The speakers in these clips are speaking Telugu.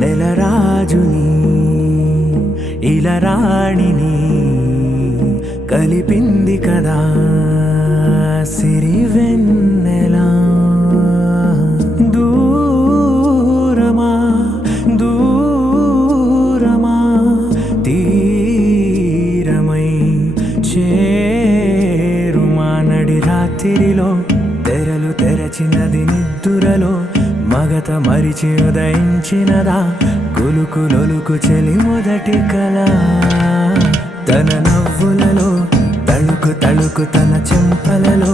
నెలరాజుని ఇలరాణిని కలిపింది కదా సిరివెన్నెలా. దూరమా దూరమా తీరమై చేరుమా నడి రాత్రిలో తెరలు తెరచినది నిద్దురలో మగత మరిచి ఉదయించినదా కులుకులొలుకు చెలి మొదటి కళ. తన నవ్వులలో తళుకు తళుకు తన చెంపలలో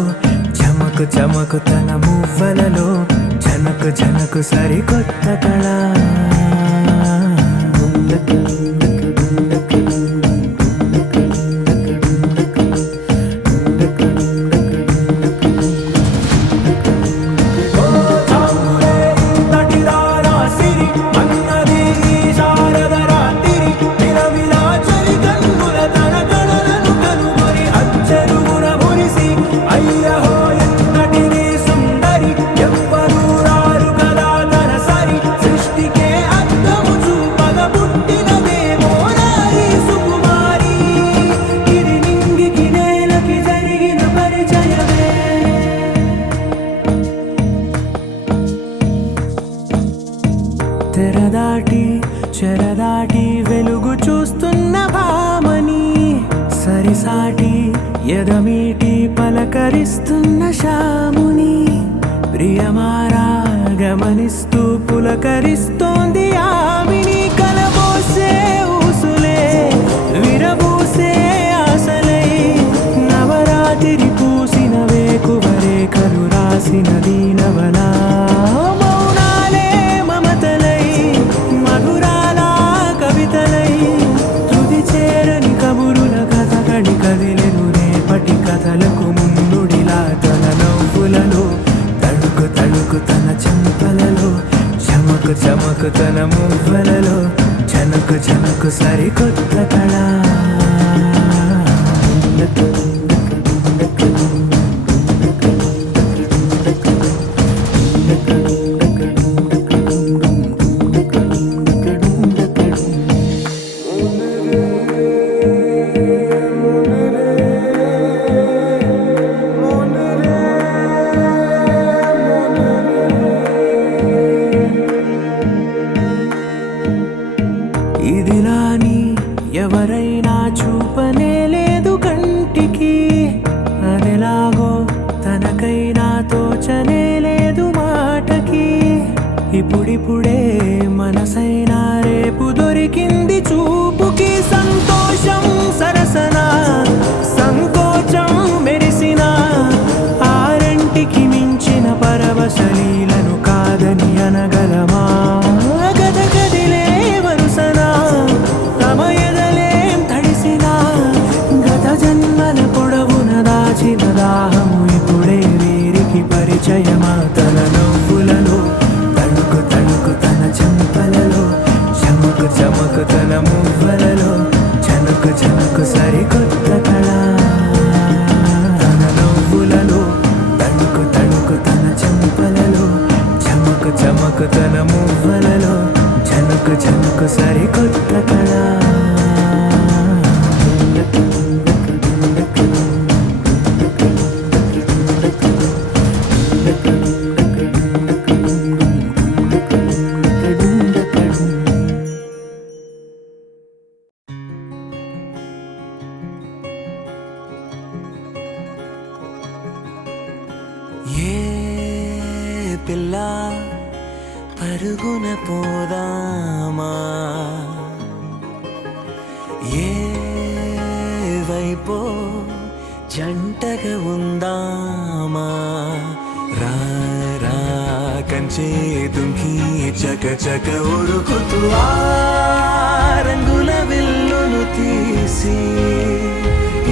చమకు చమకు తన మువ్వలలో జనకు జనకు సరికొత్త కళ. తెరదాటి చెరదాటి వెలుగు చూస్తున్న భామని సరిసాటి ఎదమీటి పలకరిస్తున్న శాముని ప్రియమారా గమనిస్తూ పులకరిస్తోంది ఆవిని. కలబోసే ఊసులే విరబూసే ఆశలై నవరాత్రి పూసిన వేకువరేఖలు రాసిన దీనవనా. కదిలెను రేపటి కథలకు ముందుడిలా తన నవ్వులలో తడుకు తడుకు తన చెంపలలో చమకు చమకు తన మువ్వలలో జనకు జనకు సరికొత్త కళ. ఇదిలాని ఎవరైనా చూపనే లేదు కంటికి, అదెలాగో తనకైనా తోచనే లేదు మాటకి. ఇప్పుడిప్పుడే మనసైనా రేపు దొరికింది చూపుకి. సంతోషం సరసన సంకోచం మెరిసిన ఆరంటికి మించిన పరవశలీలను కాదని అనగలమా. దాహము ఇప్పుడే వీరికి పరిచయమా. తన నవ్వులలో తణుకు తణుకు తన చెంపలలో చమకు చమకు తన మువ్వలలో జనకు జనకు సరికొత్త కళ. తన నవ్వులలో తణుకు తణుకు తన చెంపలలో చమకు చమకు తన మువ్వలలో జనకు జనకు సరికొత్త కళ. పిల్ల పరుగున పోదామా, ఏ వైపో జంటగా ఉందామా. రా రా కంచే దుంకి చక చక ఉరుకుతూ ఆ రంగుల విల్లును తీసి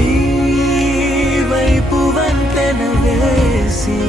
ఈ వైపు వంతెన వేసి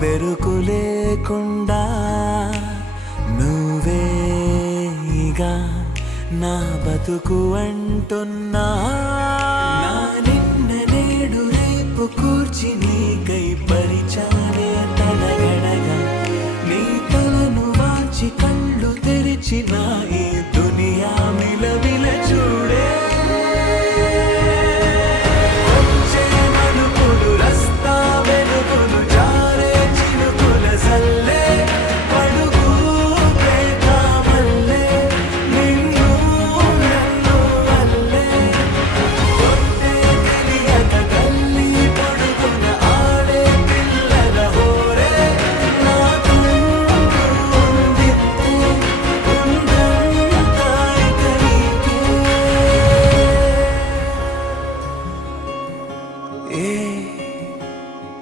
బెరుకు లేకుండా నువ్వేగా నా బతుకు అంటున్నా నా నిన్న నేడు రేపు కూర్చి నీకై పరిచానే తలగడగా నీ తలను వాచి కళ్ళు తెరిచిన ఈ దునియా మిలవిల చూడే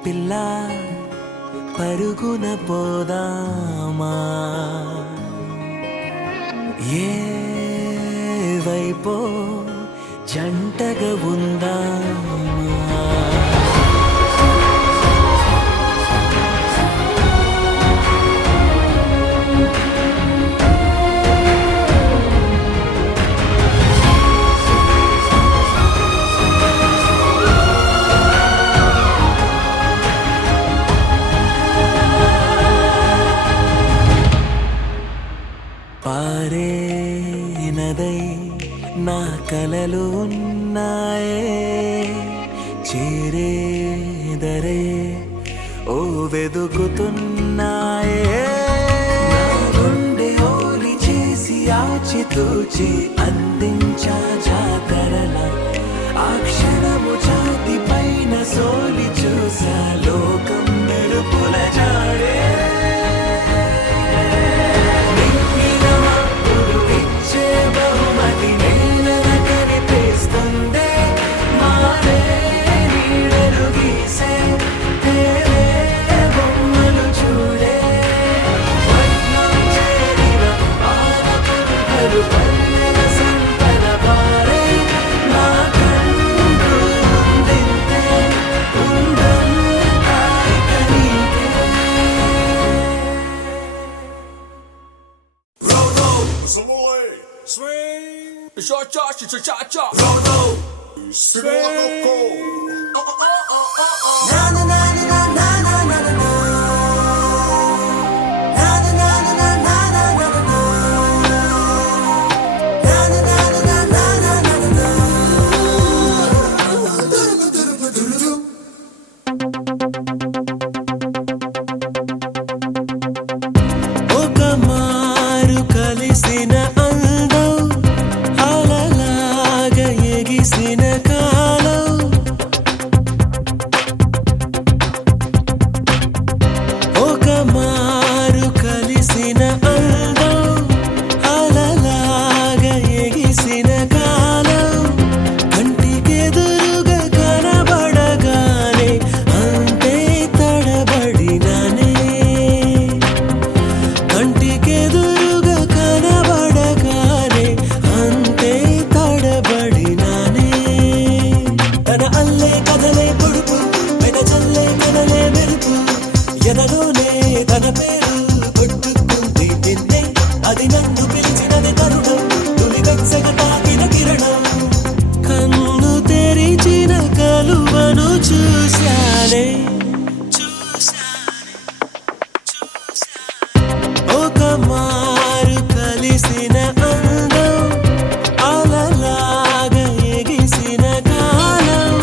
పిల్ల పరుగున పోదామా ఏ వైపో జంటగా ఉందామా పారే నదై నా కలలు ఉన్నాయే చేరేదరే ఓ వెదుకుతున్నాయే నా గుండె ఓలి చేసి ఆచితూచి అందించా జాతరల ఆ క్షణము ఛాతి పైన సోలి చూసా లోకం మెరుపుల జాడే Swing, cha-cha-cha-cha-cha. Roll, swing. Na na na na na na na na na. Na na na na na na na na na. Na na na na na na na na na. ఒక మారు కలిసిన తన పేరు కొట్టుకుంది నిన్నే అది నన్ను పిలిచినది తరుణం తులి వెచ్చగా తాకిన కిరణం కన్ను తెరిచిన కలువను చూశానే ఒక మారు కలిసిన అందం అలలాగా ఎగిసిన కాలం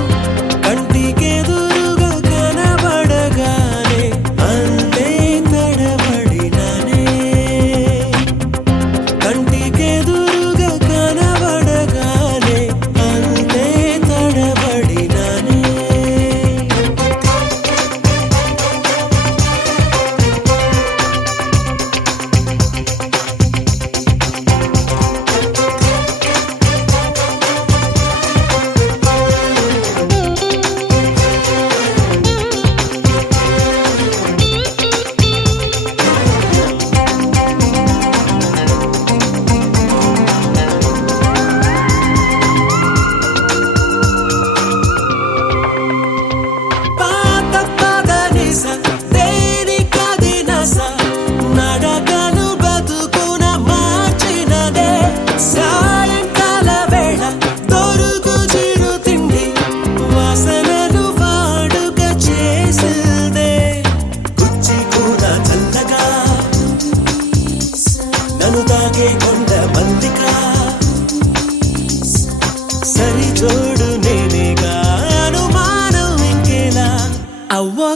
కంటికెదురుగా కనబడగానే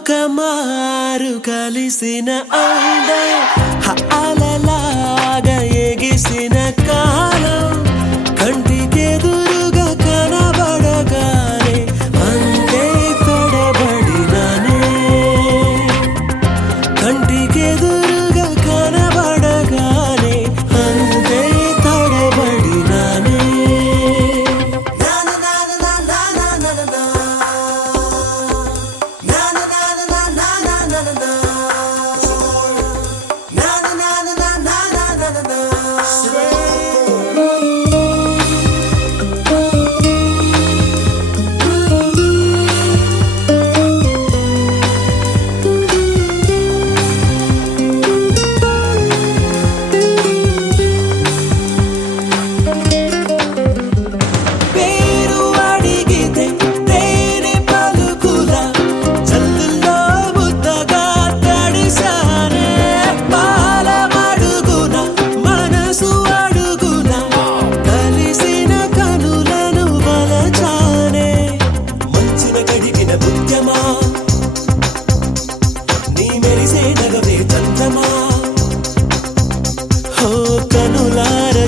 ఒక మారు కలిసిన అందం అలలాగా ఎగిసిన కాలం కంటికెదురుగా కనబడగానే అంతే తడబడినానే కంటికెదురుగా కనబడగానే అంతే తడబడినానే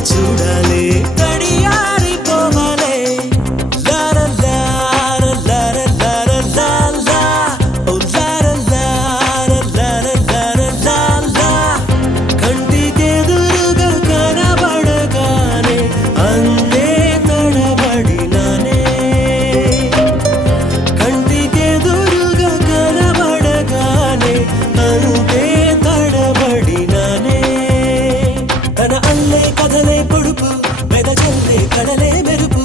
చూడాలి గడియారిపోవాలే లార లార లార లార లాలా ఓ లార లార లార లార లాలా కంటికెదురుగా కనబడగానే అంతే తడబడినానే కంటికెదురుగా కనబడగానే అంతే తడబడినానే తన అల్లే కథలే పొడుపు మెదచల్లే కడలే మెరుపు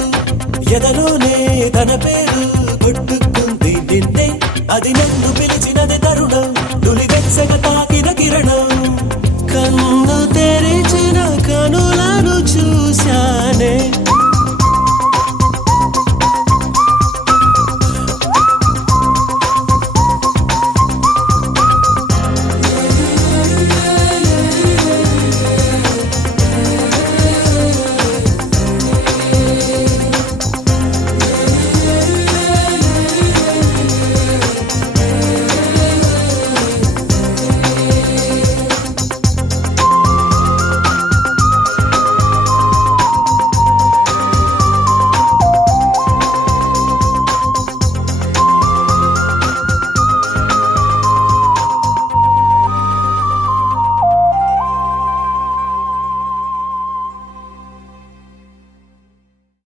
ఎదలోనే తన పేరు కొట్టుకుంది నిన్నే అది నన్ను పిలిచినది తరుణం నులివెచ్చగ తాకిన కిరణం కన్ను తెరిచిన కనులను చూశానే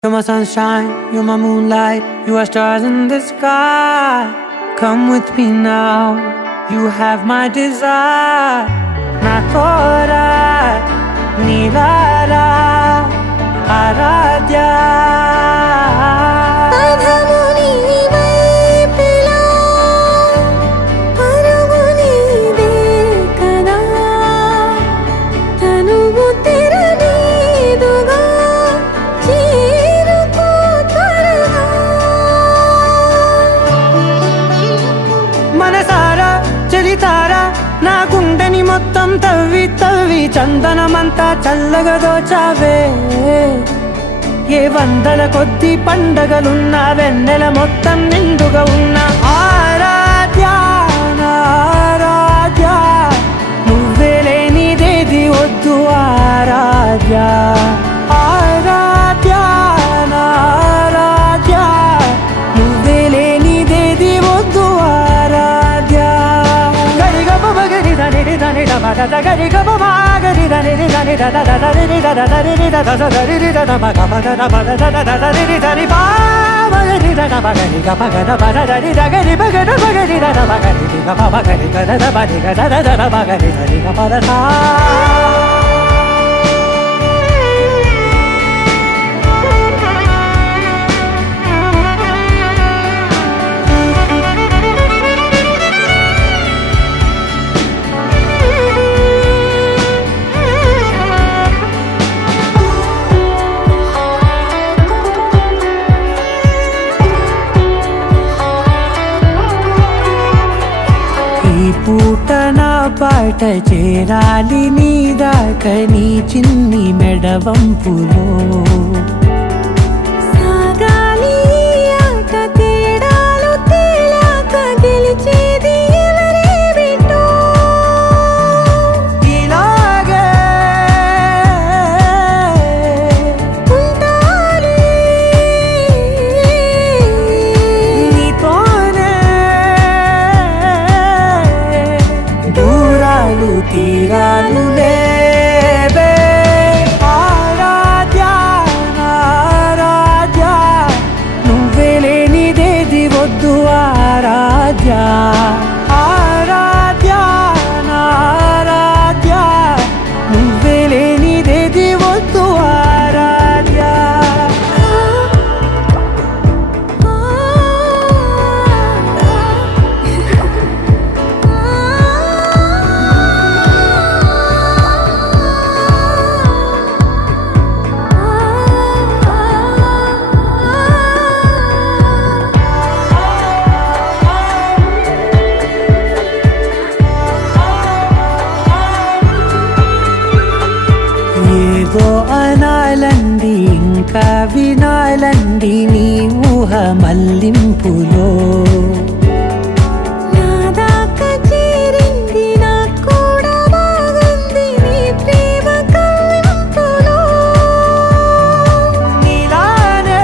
You're my sunshine, you're my moonlight, you are stars in the sky. Come with me now, you have my desire. Na tora, nilara, aradya. నా గుండెని మొత్తం తవ్వి తవ్వి చందనమంతా చల్లగా దోచావే ఏ వందల కొద్ది పండగలున్న వెన్నెల మొత్తం నిండుగా ఉన్న ఆరాధ్య ఆరాధ్య నువ్వే లేనిదేది వద్దు ఆరాధ్య ఆరాధ్య ఆరాధ్య నువ్వే లేనిదేది వద్దు ఆరాధ్య గరి గమ గరి దని దని దని దని దని దని పూట నా పాట చేరాలి నీ దాకా నీ చిన్ని మెడవంపులో సాగాలి ఆట తేడాలు తేలాక గెలిచేది చూపులో నాదాకా చేరింది నాకు కూడా బాగుంది నీ ప్రేమ కవ్వింపులో నీలానే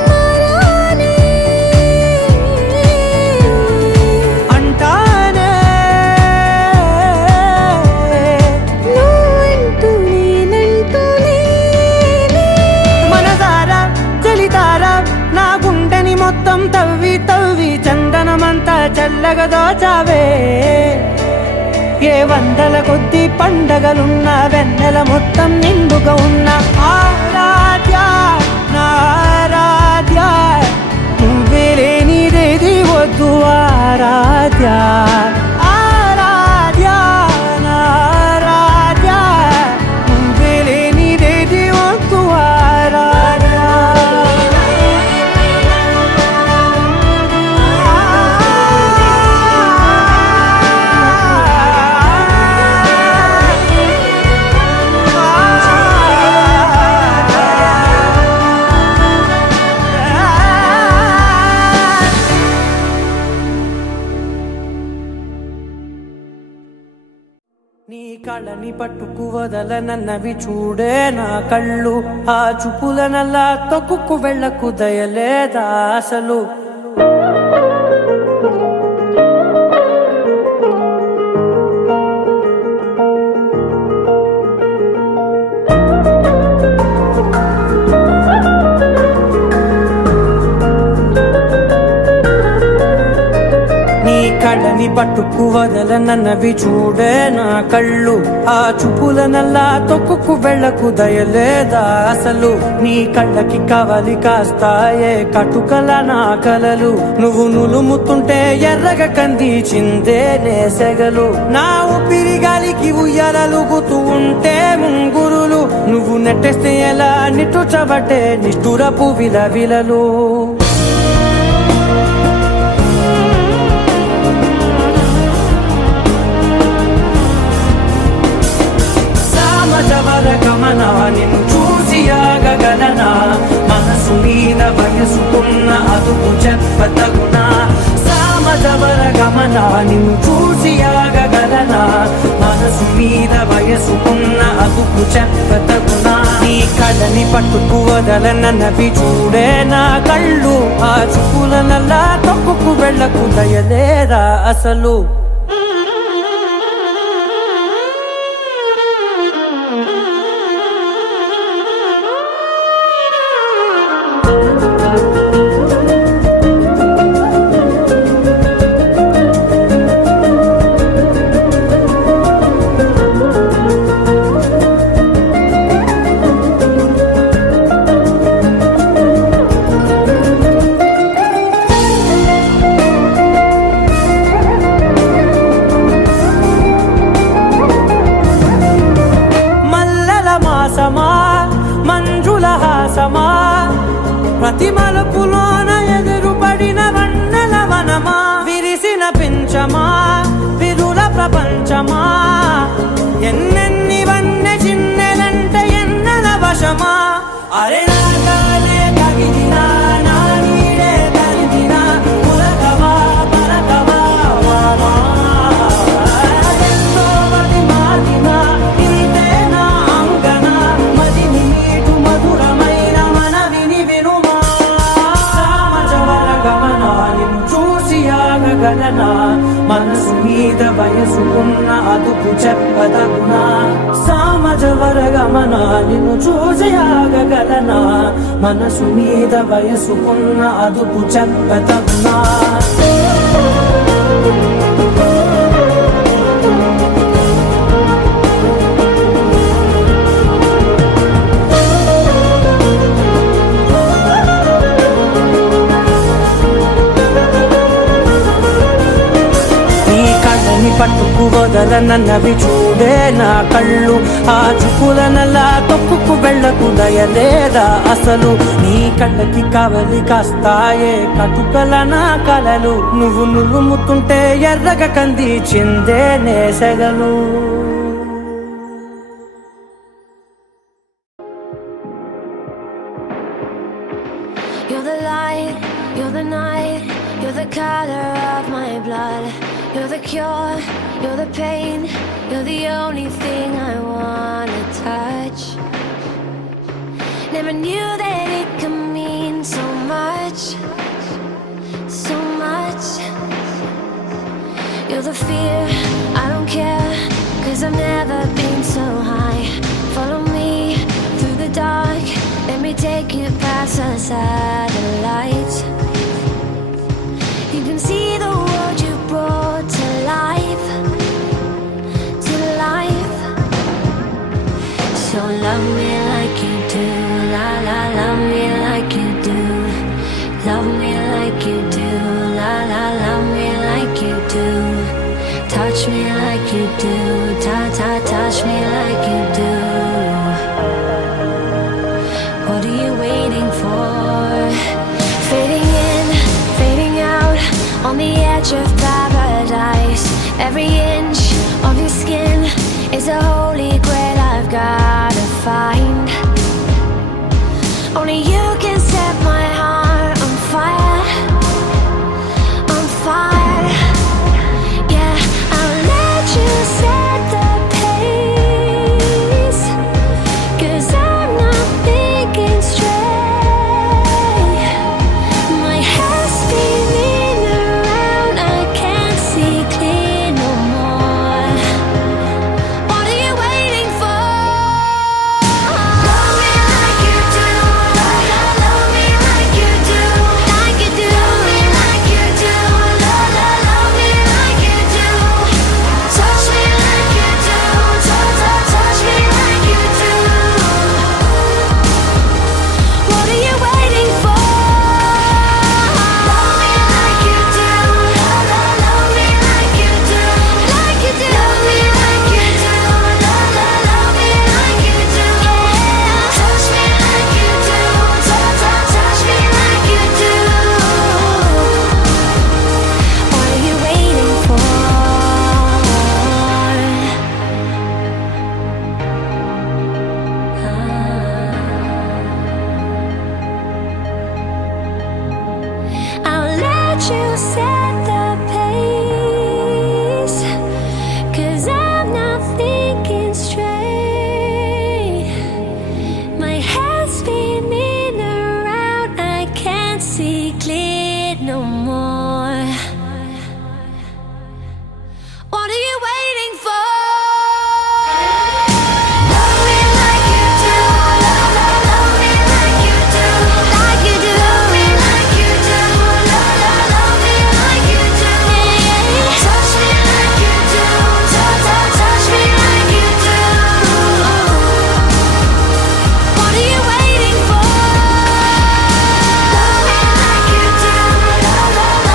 మారానే అంటానే నువ్వంటూ నేనంటూ లేనే మనసారా చలితారా నా గుండెని మొత్తం తవ్వి తవ్వి చందనమంతా చల్లగా దోచావే ఏ వందల కొద్ది పండగలున్న వెన్నెల మొత్తం నిండుగా ఉన్న ఆరాధ్య నా ఆరాధ్య నువ్వే లేనిదేది వద్దు ఆరాధ్య ఆరాధ్య నా ఆరాధ్య నువ్వే లేనిదేది వద్దు ఆరాధ్య నీ కళ్ళని పట్టుకు వదలనన్నవి చూడే నా కళ్ళు ఆ చూపులనల్లా తొక్కుకు వెళ్ళకు దయలేదా అసలు నీ కళ్ళని పట్టుకు వదలనన్నవి చూడే నా కళ్ళు ఆ చూపులనల్లా తొక్కుకు వెళ్ళకు దయలేదా అసలు నీ కళ్ళకి కవలి కాస్తాయే కటుకల నా కలలు నువ్వు నులుముతుంటే ఎర్రగా కందిచిందే నేసెగలు నా ఊపిరి గాలికి ఉయ్యాలలుగుతూ ఉంటే ముంగురులు నువ్వు నెట్టేస్తే ఎలా నిట్టుచబట్టే నిష్ఠురపు విలవిలలు సామజవర గమన నిన్ను చూసి ఆగగలనా మనసు మీద వయసుకున్న అదుపు చెప్పతగునా సామజవర గమన నిన్ను చూసి ఆగగలనా మనసు మీద వయసుకున్న అదుపు చెప్పతగునా నీ కళ్ళని పట్టుకు వదలనన్నవి చూడే నా కళ్ళు ఆ చూపులనల్లా తొక్కుకు వెళ్ళకు దయలేరా అసలు మంజుల హాసమా ప్రతి మలుపులోన ఎదురుపడిన వన్నెల వనమా విరిసిన పించమా విరుల ప్రపంచమా ఎన్నెన్ని వన్నె చిన్నెలంటే ఎన్నెల వశమా అరే నాగాలే కగిలినా నా నీడే తరిదినా పులకవా పలకవా వామా ఎంతో మది మాదినా ఇంతే నా అంగన మదిని నీటు మధురమైన మనవిని వినుమా సామజవర గమన నిన్ను చూసి ఆగగలనా మనసు మీద వయసుకున్న అదుపు చెప్పదగునా సామజవర గమన నిన్ను చూసి ఆగగలనా మనసు మీద వయసుకున్న అదుపు చెప్పదగునా పట్టుకు వదలనన్నవి చూడే నా కళ్ళు ఆ చూపులనల్లా తొక్కుకు వెళ్ళకు దయలేదా అసలు నీ కళ్ళకి కవలి కాస్తాయే కటుకల నా కలలు నువ్వు నులుముతుంటే ఎర్రగా కంది చిందే నేసెగలు You're the light, you're the night, you're the color of my blood. You're the cure, you're the pain, you're the only thing I wanna touch. Never knew that it could mean so much, so much. You're the fear, I don't care, 'cause I've never been so high. Follow me through the dark, let me take you past the satellites. You can see the world you brought to life, to life. So love me like you do, la la, love me like you do. Love me like you do, la la, love me like you do. Touch me like you do, ta ta, touch me like you do. What are you waiting for? Fading in, fading out, on the edge of paradise. Every inch of your skin is a holy grail I've gotta find. Only you can set my heart on fire, on fire. Yeah, I'll let you set the pace, 'cause I'm not thinking straight. My head's spinning around, I can't see clear no more. What are you waiting for? Love me like you do, love me like you do, like you do. Love me like you do, love me like you do. Touch me like you do, touch me like you do. What are you waiting for? Love me like you do, love me like you do, like you do. Love me like you do, love me like you do. Touch me like you do, touch me like you do. What are you waiting for? I'll let you set the pace, 'cause I'm not thinking straight. My head's spinning around, I can't see clear no more. What are you waiting for? Love me like you do, love me like you do, like you do. Love me like you do, love me like you do. Touch me like you do, touch me like you do. What are you waiting for? Love me like you do, love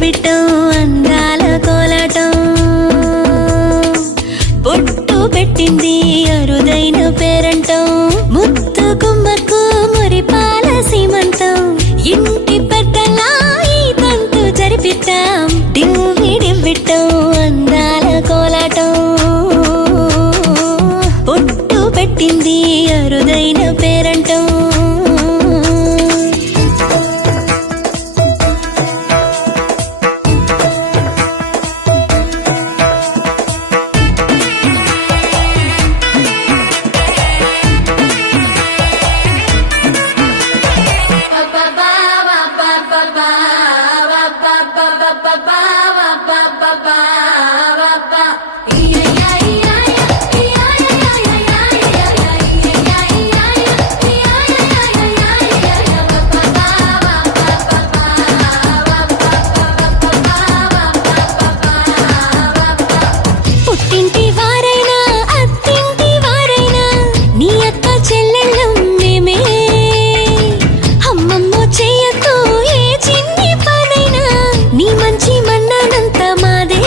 విట్టం అందాల కోలాటం బొట్టు పెట్టింది అరుదైన పేరంటం ముత్తు గుమ్మకు మురిపాల సీమంతం ఇంటి పెద్దలా ఈ తంతు జరిపిద్దాం డివ్వి విట్టం అందాల కోలాటం బొట్టు పెట్టింది అరుదైన పేరంటం పుట్టింటి వారైనా అత్తింటి వారైనా నీ అక్క చెల్లెళ్ళం మేమే అమ్మమ్మో చెయ్యకు ఏ చిన్ని పనైనా నీ మంచి మన్నానంత మాదే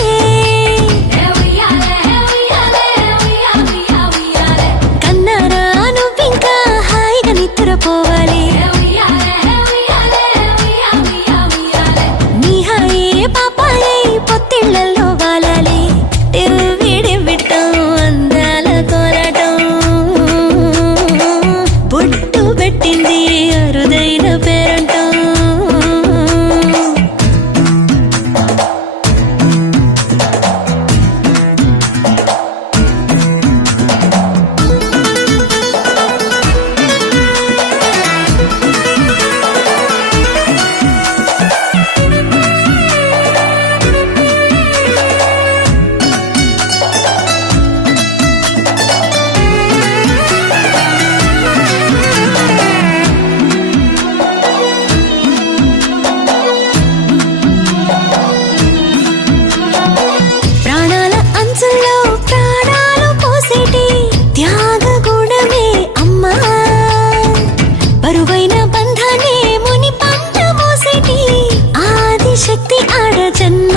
కన్నారా నువ్వింకా హాయిగా నిద్రపోవాలి నీ హాయే పాపాయే పొత్తిళ్లలో వాలాలి విట్టం అందాల కోలాటం బొట్టు పెట్టింది అరుదైన పేరంటం ప్రాణాల అంచుల్లో ప్రాణాలు పోసేటి త్యాగ గుణమే అమ్మా బరువైన బంధాన్ని ముని పంట మోసేటి ఆదిశక్తి ఆడ జన్మ